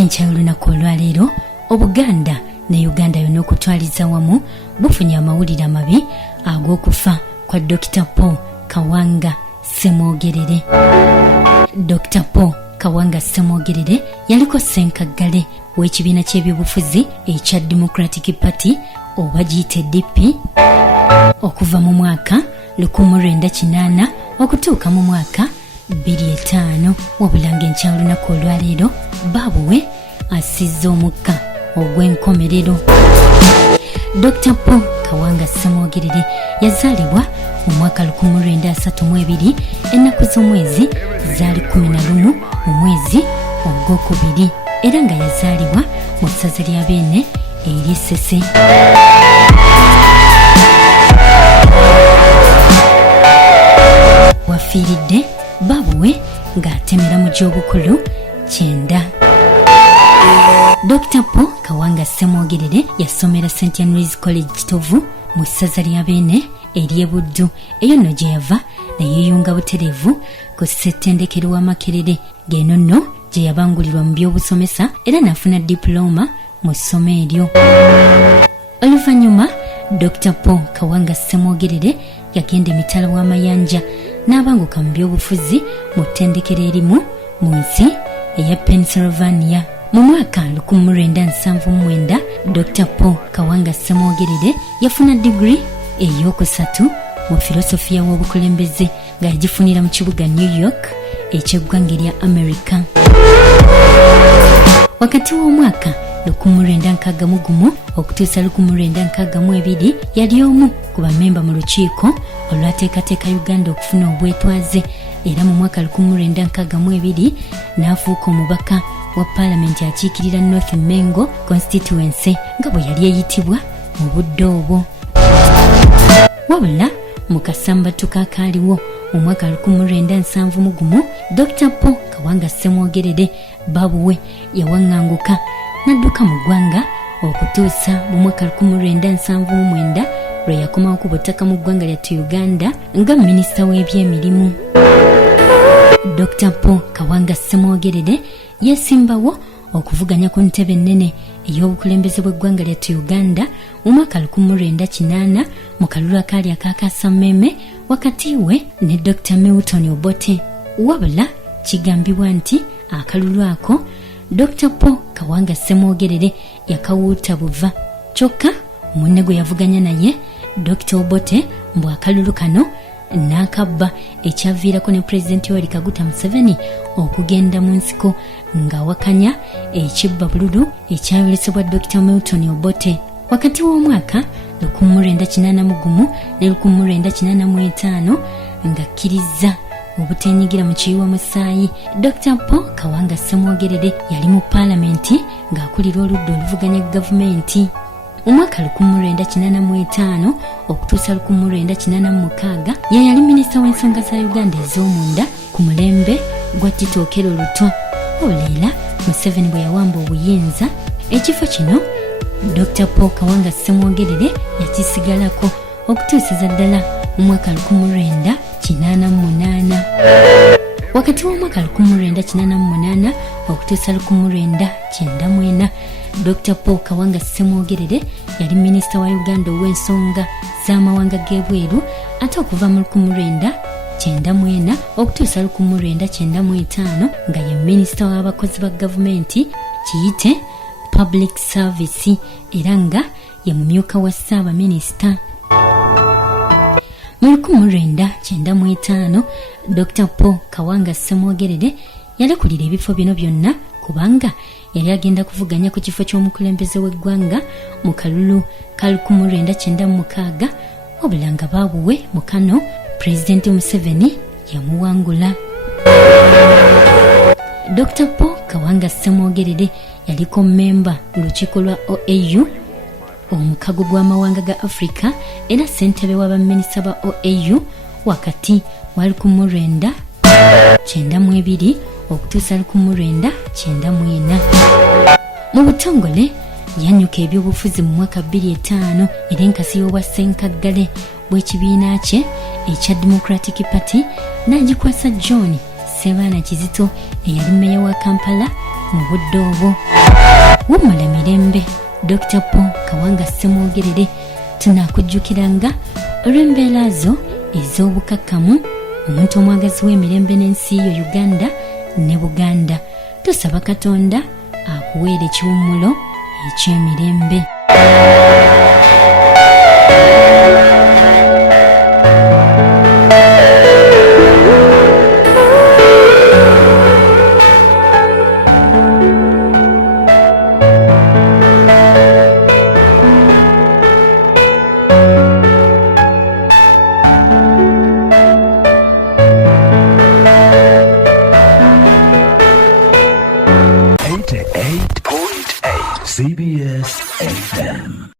Enkyalo lunaku olwaleero Obuganda ne Uganda yonna okutwaliza wamu bufunye amawulire amabi ag'okufa kwa Dr. Paul Kawanga Ssemwogerere. Dr. Paul Kawanga Ssemwogerere yaliko ssenkaggale w'ekibiina ky'ebyobufuzi ekya Democratic Party oba giyite DP okuva mu mwaka 1980 okutuuka mu mwaka 2005. Wabula ng'enkyalo lunaku olwaleero baabuwe asizza omukka ogw'enkomerero. Dr. Paul Kawanga Ssemwogerere yazaalibwa mu mwaka 1932 ennaku z'omwezi zaali 11 mu mwezi ogwokubiri era nga yazaalibwa mu ssaza lya Beene ery'e Ssese. Wafiiridde baabuwe ng'atemera mu gy'obukulu 9. Dr. Paul Kawanga Ssemwogerere yasomera St. Henry's College Kitovu mu ssaza lya Beene ery'e Buddu. Eyo nno gye yava ne yeeyunga butereevu ku ssettendekero wa Makerere ng'eno nno gye yabangulirwa mu by'obusomesa era n'afuna dipulooma mu ssomo eryo. Oluvannyuma Dr. Paul Kawanga Ssemwogerere yagenda emitala w'amayanja n'abanguka mu by'obufuzi mu ttendekero erimu mu nsi eya Pennsylvania. Mu mwaka 1979 Dr. Paul Kawanga Ssemwogerere yafuna digiri ey'okusatu mu filosofiya w'obukulembeze nga yagifunira mu kibuga New York eky'eggwanga erya America. Wakati w'omwaka 1961 okutuusa 1962 yali omu ku bamemba mu lukiiko olwateekateeka Uganda okufuna obwetwaze era mu mwaka 1962 n'afuuka omubaka wa paalamenti akiikirira North Mengo constituency nga bwe yali eyitibwa mu budde obwo. Wabula mu kasambatu kaakaaliwo mu mwaka 1971 Dr. Paul Kawanga Ssemwogerere baabuwe yawaŋŋanguka n'adduka mu ggwanga okutuusa mu mwaka 1979 lwe yakomawo ku butaka mu ggwanga lyattu Uganda nga minisita w'ebyemirimu. Dr. Paul Kawanga Ssemwogerere yeesimbawo okuvuganya ku ntebe ennene ey'obukulembeze bw'eggwanga lyattu Uganda mu mwaka 1980 mu kalulu akaali akakasammeeme wakati we ne Dr. Milton Obote. Wabula kigambibwa nti akalulu ako Dr. Paul Kawanga Ssemwogerere yakawuuta buva kyokka munne gwe yavuganya naye Dr. Obote mbu akalulu kano n'akabba ekyaviirako ne Pulezidenti Yoweri Kaguta Museveni okugenda mu nsiko ng'awakanya ekibba bululu ekyayolesebwa Dr. Milton Obote. Wakati w'omwaka 1981 ne 1985 ng'akkiriza obuteenyigira mu kiyiwa musaayi, Dr. Paul Kawanga Ssemwogerere yali mu paalamenti ng'akulira oludda oluvuganya gavumenti. Mu mwaka 1985 okutuusa 1986 ye yali minisita w'ensonga za Uganda ez'omunda ku mulembe gwa Tito Okello Lutwa. Olera Museveni bwe yawamba obuyinza ekifo kino Dr. Paul Kawanga Ssemwogerere yakisigalako okutuusiza ddala mu mwaka 1988. Wakati w'omwaka 1988 okutuusa 1994 Dr. Paul Kawanga Ssemwogerere yali minisita wa Uganda ow'ensonga z'amawanga g'ebweru ate okuva mu 1994 okutuusa 1995 nga ye minisita w'abakozi ba gavumenti kiyite public service era nga ye mumyuka wa Ssaabaminisita. Mu 1995 Dr. Paul Kawanga Ssemwogerere yalekulira ebifo bino byonna kubanga yali agenda kuvuganya ku kifo ky'omukulembeze w'eggwanga mu kalulu ka 1996 wabula nga baabuwe mu kano Pulezidenti Museveni yamuwangula. Dr. Paul Kawanga Ssemwogerere yaliko mmemba mu lukiiko lwa OAU omukago gw'amawanga ga Africa era ssentebe w'abaminisita ba OAU wakati wa 1992 okutuusa 1994. Mu butongole yannyuka ebyobufuzi mu mwaka 2005 era enkasi y'obwa ssenkaggale bw'ekibiina kye ekya Democratic Party n'agikwasa John Ssebaana Kizito eyali mmeeya wa Kampala mu budde obwo. Wumula mirembe, Dr. Paul Kawanga Ssemwogerere, tunaakujjukiranga olw'embeera zo ez'obukakkamu, omuntu omwagazi w'emirembe n'ensi yo Uganda ne Buganda. Tusaba Katonda akuweere ekiwummulo eky'emirembe. CBS FM.